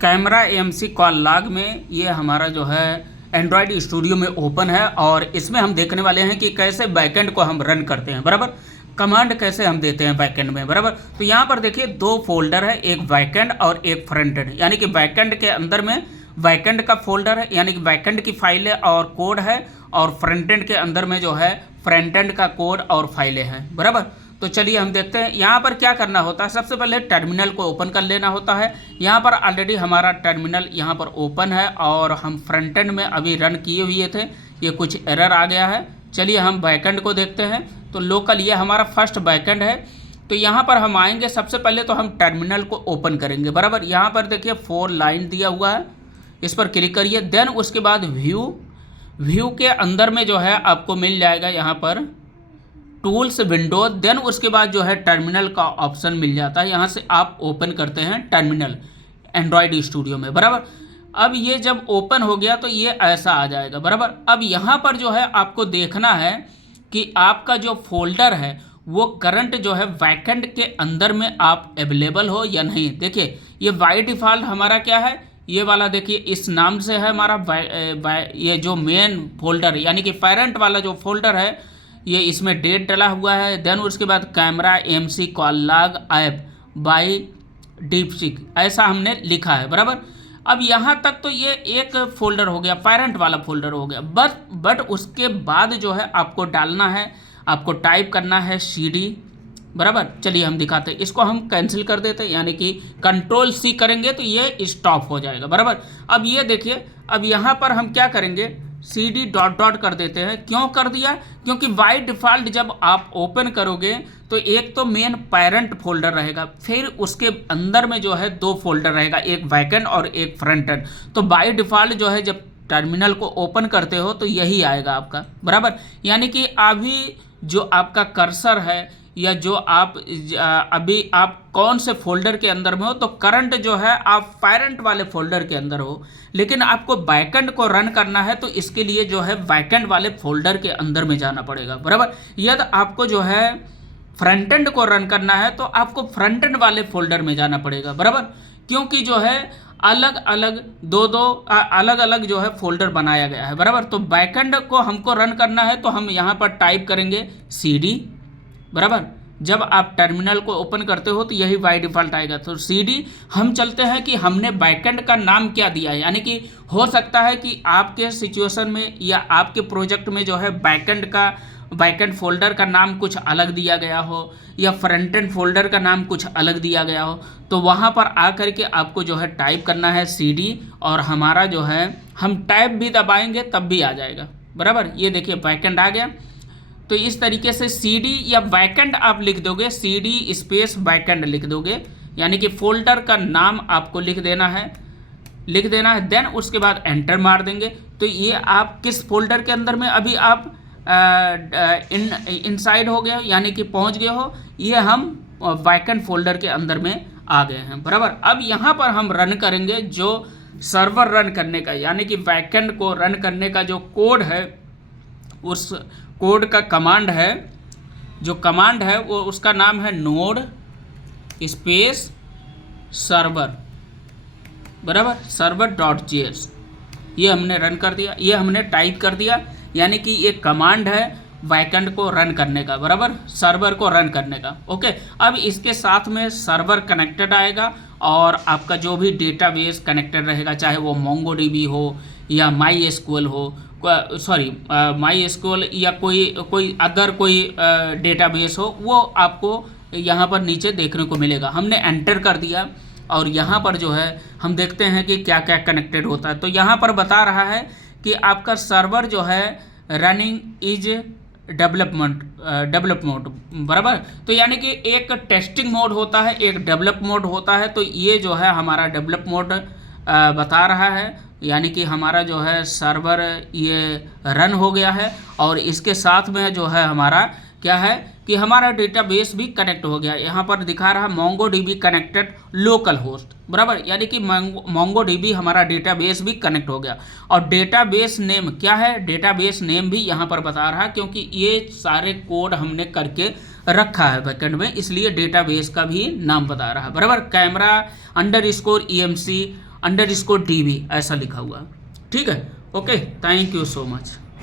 Camera AMC call log में ये हमारा जो है एंड्रॉयड स्टूडियो में ओपन है और इसमें हम देखने वाले हैं कि कैसे बैकएंड को हम रन करते हैं। बराबर, कमांड कैसे हम देते हैं बैकएंड में। बराबर, तो यहाँ पर देखिए दो फोल्डर है, एक बैकएंड और एक फ्रंट एंड। यानी कि बैकएंड के अंदर में बैकएंड का फोल्डर है, यानी कि बैकएंड की फाइलें और कोड है, और फ्रंट एंड के अंदर में जो है फ्रंट एंड का कोड और फाइलें हैं। बराबर, तो चलिए हम देखते हैं यहाँ पर क्या करना होता है। सबसे पहले टर्मिनल को ओपन कर लेना होता है। यहाँ पर ऑलरेडी हमारा टर्मिनल यहाँ पर ओपन है और हम फ्रंट एंड में अभी रन किए हुए थे, ये कुछ एरर आ गया है। चलिए हम बैकएंड को देखते हैं। तो लोकल ये हमारा फर्स्ट बैकएंड है। तो यहाँ पर हम आएंगे, सबसे पहले तो हम टर्मिनल को ओपन करेंगे। बराबर, यहाँ पर देखिए 4 लाइन दिया हुआ है, इस पर क्लिक करिए। देन उसके बाद व्यू के अंदर में जो है आपको मिल जाएगा यहाँ पर टूल्स विंडो। देन उसके बाद जो है टर्मिनल का ऑप्शन मिल जाता है, यहाँ से आप ओपन करते हैं टर्मिनल एंड्रॉयड स्टूडियो में। बराबर, अब ये जब ओपन हो गया तो ये ऐसा आ जाएगा। बराबर, अब यहाँ पर जो है आपको देखना है कि आपका जो फोल्डर है वो करंट जो है बैकएंड के अंदर में आप अवेलेबल हो या नहीं। देखिए ये बाय डिफ़ॉल्ट हमारा क्या है, ये वाला देखिए इस नाम से है हमारा ये जो मेन फोल्डर यानी कि पेरेंट वाला जो फोल्डर है, ये इसमें डेट डला हुआ है। देन उसके बाद camera AMC call log app by DeepSeek ऐसा हमने लिखा है। बराबर, अब यहाँ तक तो ये एक फोल्डर हो गया, पेरेंट वाला फोल्डर हो गया। बट उसके बाद जो है आपको डालना है, आपको टाइप करना है CD। बराबर, चलिए हम दिखाते हैं। इसको हम कैंसिल कर देते हैं, यानी कि Ctrl+C करेंगे तो ये स्टॉप हो जाएगा। बराबर, अब ये देखिए, अब यहाँ पर हम क्या करेंगे, CD डॉट कर देते हैं। क्यों कर दिया, क्योंकि बाय डिफ़ॉल्ट जब आप ओपन करोगे तो एक तो मेन पेरेंट फोल्डर रहेगा, फिर उसके अंदर में जो है 2 फोल्डर रहेगा, एक बैकएंड और एक फ्रंट एंड। तो बाय डिफ़ॉल्ट जो है जब टर्मिनल को ओपन करते हो तो यही आएगा आपका। बराबर, यानी कि अभी जो आपका कर्सर है या जो आप अभी आप कौन से फोल्डर के अंदर में हो, तो करंट जो है आप पेरेंट वाले फोल्डर के अंदर हो, लेकिन आपको बैकएंड को रन करना है तो इसके लिए जो है बैकएंड वाले फोल्डर के अंदर में जाना पड़ेगा। बराबर, यदि आपको जो है फ्रंट एंड को रन करना है तो आपको फ्रंट एंड वाले फोल्डर में जाना पड़ेगा। बराबर, क्योंकि जो है अलग अलग जो है फोल्डर बनाया गया है। बराबर, तो बैकएंड को हमको रन करना है तो हम यहाँ पर टाइप करेंगे CD। बराबर, जब आप टर्मिनल को ओपन करते हो तो यही बाय डिफ़ॉल्ट आएगा। तो CD हम चलते हैं कि हमने बैकएंड का नाम क्या दिया है, यानी कि हो सकता है कि आपके सिचुएशन में या आपके प्रोजेक्ट में जो है बैकएंड फोल्डर का नाम कुछ अलग दिया गया हो या फ्रंट एंड फोल्डर का नाम कुछ अलग दिया गया हो, तो वहाँ पर आकर के आपको जो है टाइप करना है CD, और हमारा जो है हम टैब भी दबाएंगे तब भी आ जाएगा। बराबर, ये देखिए बैकएंड आ गया। तो इस तरीके से CD या बैकएंड आप लिख दोगे, CD स्पेस बैकएंड लिख दोगे, यानी कि फोल्डर का नाम आपको लिख देना है। देन उसके बाद एंटर मार देंगे तो ये आप किस फोल्डर के अंदर में अभी आप इनसाइड हो गए हो, यानी कि पहुंच गए हो, ये हम बैकएंड फोल्डर के अंदर में आ गए हैं। बराबर, अब यहाँ पर हम रन करेंगे जो सर्वर रन करने का, यानी कि बैकएंड को रन करने का जो कोड है, उस कोड का कमांड है, जो कमांड है वो उसका नाम है नोड स्पेस सर्वर। बराबर, server.js ये हमने रन कर दिया, ये हमने टाइप कर दिया, यानी कि ये कमांड है बैकएंड को रन करने का। बराबर, सर्वर को रन करने का। ओके, अब इसके साथ में सर्वर कनेक्टेड आएगा और आपका जो भी डेटाबेस कनेक्टेड रहेगा, चाहे वो MongoDB हो या MySQL हो, MySQL या कोई अदर कोई डेटाबेस हो, वो आपको यहाँ पर नीचे देखने को मिलेगा। हमने एंटर कर दिया और यहाँ पर जो है हम देखते हैं कि क्या क्या कनेक्टेड होता है। तो यहाँ पर बता रहा है कि आपका सर्वर जो है रनिंग इज डेवलप मोड। बराबर, तो यानी कि एक टेस्टिंग मोड होता है, एक डेवलप मोड होता है। तो ये जो है हमारा डेवलप मोड बता रहा है, यानी कि हमारा जो है सर्वर ये रन हो गया है, और इसके साथ में जो है हमारा क्या है कि हमारा डेटाबेस भी कनेक्ट हो गया। यहाँ पर दिखा रहा है MongoDB कनेक्टेड लोकल होस्ट। बराबर, यानी कि MongoDB हमारा डेटाबेस भी कनेक्ट हो गया। और डेटाबेस नेम क्या है, डेटाबेस नेम भी यहाँ पर बता रहा है, क्योंकि ये सारे कोड हमने करके रखा है बैकएंड में, इसलिए डेटाबेस का भी नाम बता रहा है। बराबर, कैमरा _EMC _db ऐसा लिखा हुआ है। ठीक है, okay, thank you so much.